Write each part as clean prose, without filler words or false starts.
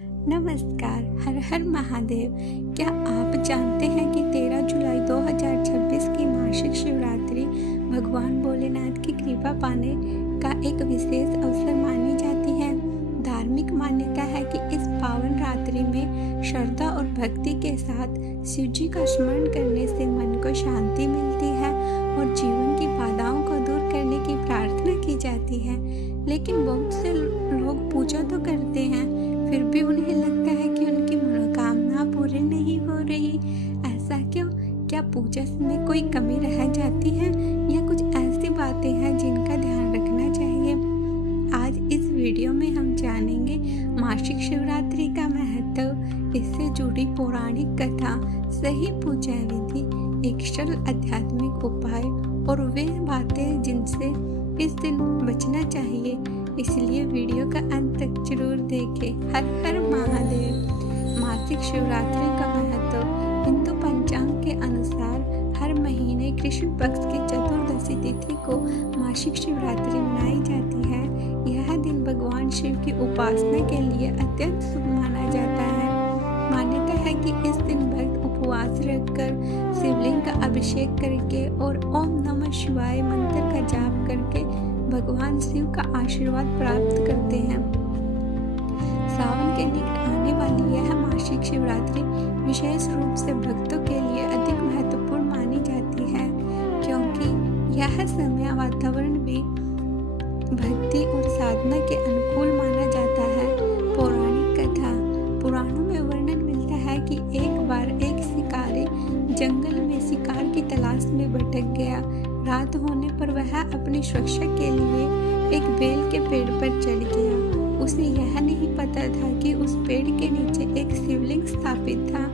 नमस्कार। हर हर महादेव। क्या आप जानते हैं कि 13 जुलाई 2026 की मासिक शिवरात्रि भगवान भोलेनाथ की कृपा पाने का एक विशेष अवसर मानी जाती है। धार्मिक मान्यता है कि इस पावन रात्रि में श्रद्धा और भक्ति के साथ शिव जी का स्मरण करने से मन को शांति मिलती है और जीवन की बाधाओं को दूर करने की प्रार्थना की जाती है। लेकिन बहुत से लोग पूजा तो करते हैं, फिर भी उन्हें लगता है कि उनकी मनोकामना पूरी नहीं हो रही। ऐसा क्यों? क्या पूजा में कोई कमी रह जाती है या कुछ ऐसी बातें हैं जिनका ध्यान रखना चाहिए? आज इस वीडियो में हम जानेंगे मासिक शिवरात्रि का महत्व, इससे जुड़ी पौराणिक कथा, सही पूजा विधि, एक सरल आध्यात्मिक उपाय और वे बातें जिनसे इस दिन बचना चाहिए। इसलिए वीडियो का अंत तक जरूर देखें। हर हर महादेव। मासिक शिवरात्रि का महत्व। हिंदू पंचांग के अनुसार हर महीने कृष्ण पक्ष की चतुर्दशी तिथि को मासिक शिवरात्रि मनाई जाती है। यह दिन भगवान शिव की उपासना के लिए अत्यंत शुभ माना जाता है। मान्यता है कि इस दिन भक्त उपवास रखकर शिवलिंग का अभिषेक करके और ओम नमः शिवाय मंत्र का जाप करके भगवान शिव का आशीर्वाद प्राप्त करते हैं। सावन के निकट आने वाली यह मासिक शिवरात्रि विशेष रूप से भक्तों के लिए अधिक महत्वपूर्ण मानी जाती है, क्योंकि यह समय वातावरण भी भक्ति और साधना के अनुकूल माना जाता है। पौराणिक कथा। पुराणों में वर्णन मिलता है कि एक बार एक शिकारी जंगल में शिकार की तलाश में भटक गया। रात होने पर वह अपनी सुरक्षा के लिए एक बेल के पेड़ पर चढ़ गया। उसे यह नहीं पता था कि उस पेड़ के नीचे एक शिवलिंग स्थापित था।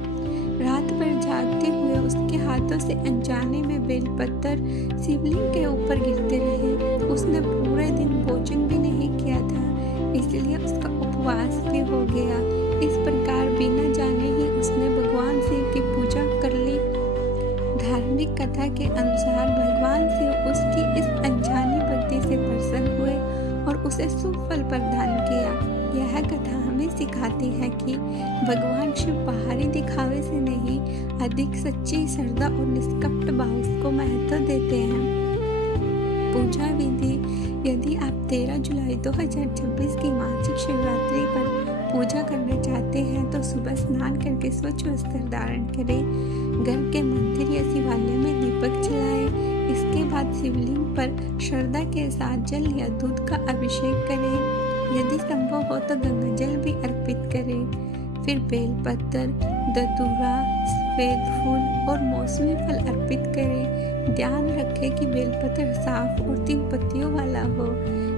रात भर जागते हुए उसके हाथों से अनजाने में बेलपत्र शिवलिंग के ऊपर गिरते रहे। उसने पूरे दिन भोजन भी नहीं किया था, इसलिए उसका उपवास भी हो गया। इस प्रकार बिना जाने ही उसने भगवान शिव की पूजा कर ली। धार्मिक कथा के अनुसार भगवान शिव उसकी इस अनजानी भक्ति से प्रसन्न हुए और उसे शुभ फल प्रदान किया। यह कथा हमें सिखाती है कि भगवान शिव बाहरी दिखावे से नहीं, अधिक सच्ची श्रद्धा और निष्कपट भाव को महत्व देते हैं। पूजा विधि। यदि आप 13 जुलाई 2026 की मासिक शिवरात्रि पर पूजा करना चाहते हैं तो सुबह स्नान करके स्वच्छ वस्त्र धारण करें। घर के मंदिर या शिवालय में दीपक जलाएं। इसके बाद शिवलिंग पर श्रद्धा के साथ जल या दूध का अभिषेक करें। यदि संभव हो तो गंगा जल भी अर्पित करें। फिर बेलपत्र, धतूरा, सफेद फूल और मौसमी फल अर्पित करें। ध्यान रखें कि बेलपत्र साफ और 3 पत्तियों वाला हो।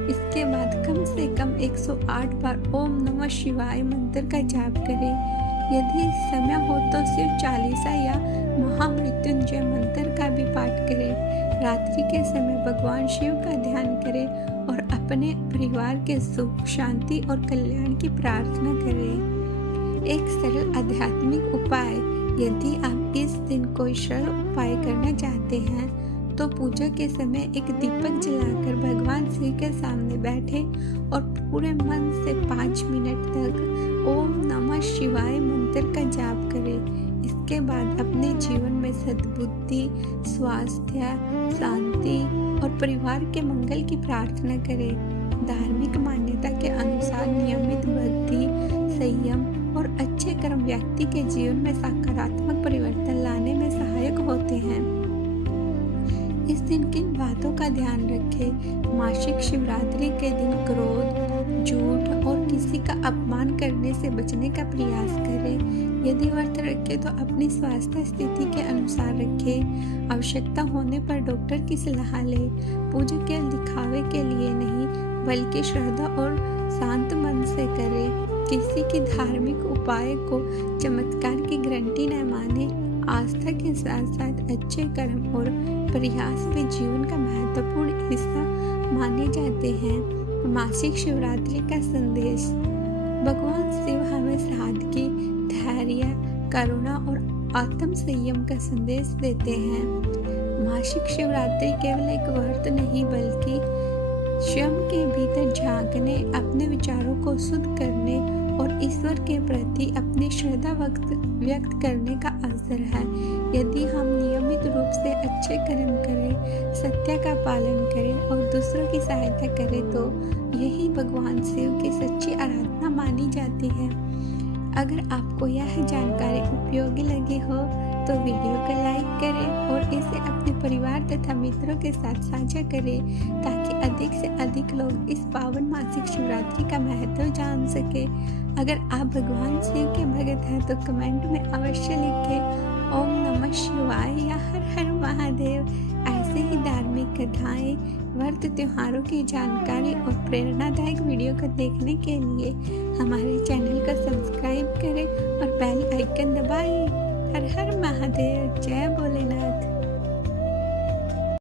इसके बाद कम से कम 108 बार ओम नमः शिवाय मंत्र का जाप करें। यदि समय हो तो शिव चालीसा या महामृत्युंजय मंत्र का भी पाठ करें। रात्रि के समय भगवान शिव का ध्यान करें और अपने परिवार के सुख, शांति और कल्याण की प्रार्थना करें। एक सरल आध्यात्मिक उपाय। यदि आप इस दिन कोई सरल उपाय करना चाहते हैं तो पूजा के समय एक दीपक जलाकर भगवान शिव के सामने बैठे और पूरे मन से 5 मिनट तक ओम नमः शिवाय मंत्र का जाप करें। इसके बाद अपने जीवन में सद्बुद्धि, स्वास्थ्य, शांति और परिवार के मंगल की प्रार्थना करें। धार्मिक मान्यता के अनुसार नियमित भक्ति, संयम और अच्छे कर्म व्यक्ति के जीवन में सकारात्मक परिवर्तन लाने में सहायक होते हैं। इस दिन किन बातों का ध्यान रखें? मासिक शिवरात्रि के दिन क्रोध, झूठ और किसी का अपमान करने से बचने का प्रयास करें। यदि व्रत रखें तो अपनी स्वास्थ्य स्थिति के अनुसार रखें। आवश्यकता होने पर डॉक्टर की सलाह लें। पूजा केवल दिखावे के लिए नहीं, बल्कि श्रद्धा और शांत मन से करें। किसी की धार्मिक उपाय को चमत्कार की गारंटी न माने। आस्था के साथ साथ अच्छे कर्म और प्रयास भी जीवन का महत्वपूर्ण हिस्सा माने जाते हैं। मासिक शिवरात्रि का संदेश। भगवान शिव हमें सादगी, धैर्य, करुणा और आत्म संयम का संदेश देते हैं। मासिक शिवरात्रि केवल एक व्रत नहीं, बल्कि स्वयं के भीतर झांकने, अपने विचारों को शुद्ध करने और ईश्वर के प्रति अपनी श्रद्धा व्यक्त करने का अवसर है। यदि हम नियमित रूप से अच्छे कर्म करें, सत्य का पालन करें और दूसरों की सहायता करें तो यही भगवान शिव की सच्ची आराधना मानी जाती है। अगर आपको यह जानकारी उपयोगी लगी हो तो वीडियो को लाइक करें और इसे अपने परिवार तथा मित्रों के साथ साझा करें ताकि अधिक से अधिक लोग इस पावन मासिक शिवरात्रि का महत्व जान सके। अगर आप भगवान शिव के भक्त हैं तो कमेंट में अवश्य लिखें ओम नमः शिवाय या हर हर महादेव। ऐसे ही धार्मिक कथाएं, व्रत त्योहारों की जानकारी और प्रेरणादायक वीडियो को देखने के लिए हमारे चैनल को सब्सक्राइब करें और बेल आइकन दबाएं। हर हर महादेव। जय भोलेनाथ।